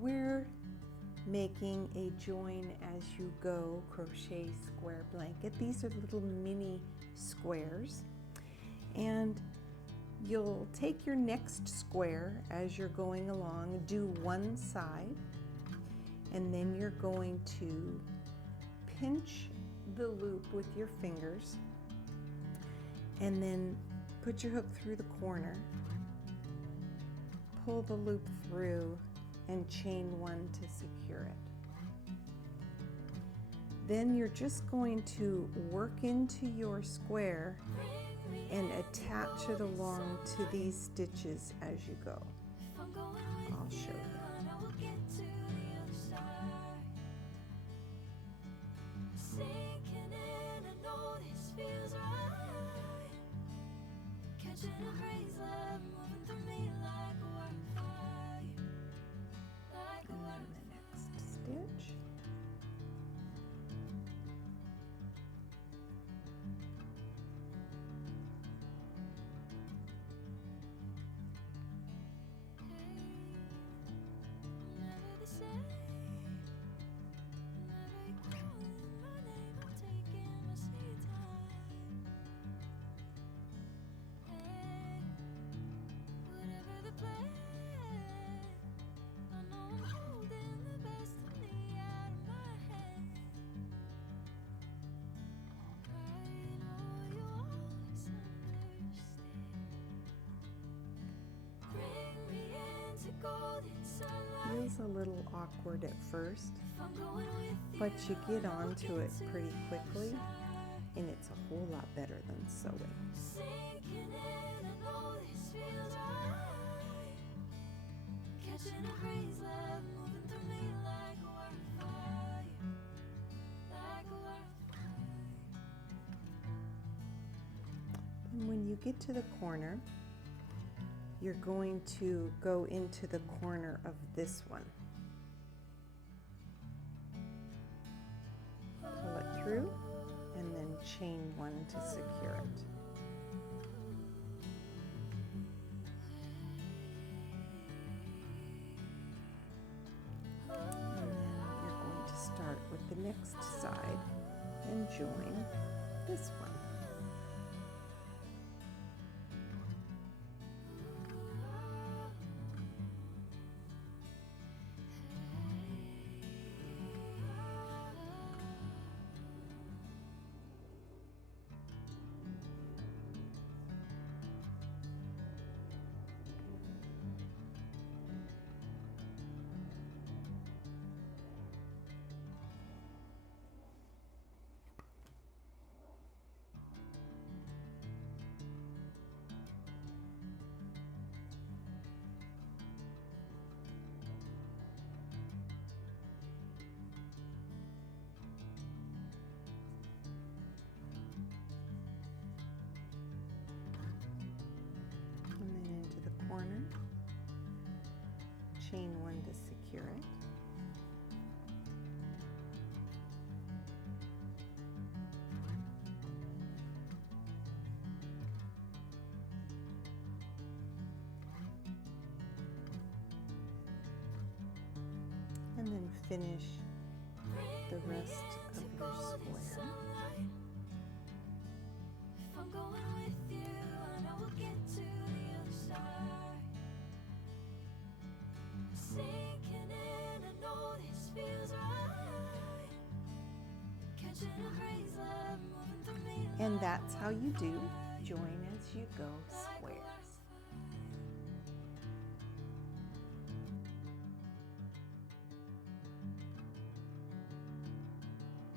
We're making a join as you go crochet square blanket. These are little mini squares, and you'll take your next square as you're going along, do one side, and then you're going to pinch the loop with your fingers and then put your hook through the corner, pull the loop through, and chain one to secure it. Then you're just going to work into your square and attach it along to these stitches as you go. I'll show you. Stitch. Feels a little awkward at first, but you get onto it pretty quickly, and it's a whole lot better than sewing. And when you get to the corner, you're going to go into the corner of this one. Pull it through and then chain one to secure it. And then you're going to start with the next side and join this one. Corner, chain one to secure it, and then finish the rest of your square. And that's how you do join as you go square.